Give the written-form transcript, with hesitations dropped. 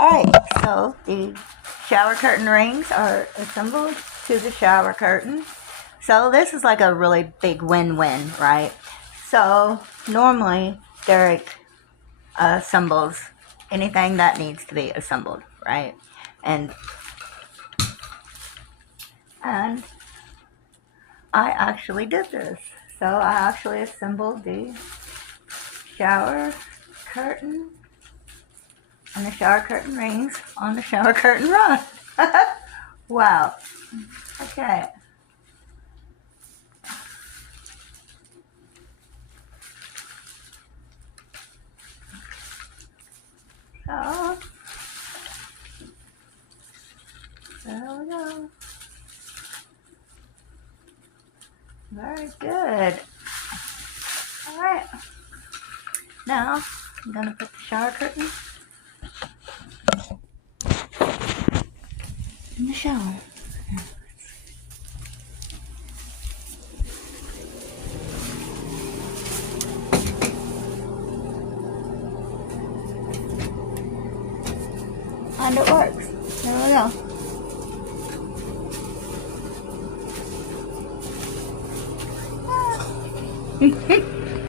Alright, so the shower curtain rings are assembled to the shower curtain. So this is like a really big win-win, right? So normally Derek assembles anything that needs to be assembled, right? And I actually did this. So I actually assembled the shower curtain and the shower curtain rings on the shower curtain rod. Wow. Okay. So, there we go. Very good. Alright. Now, I'm going to put the shower curtain in the shower. And it works. There we go.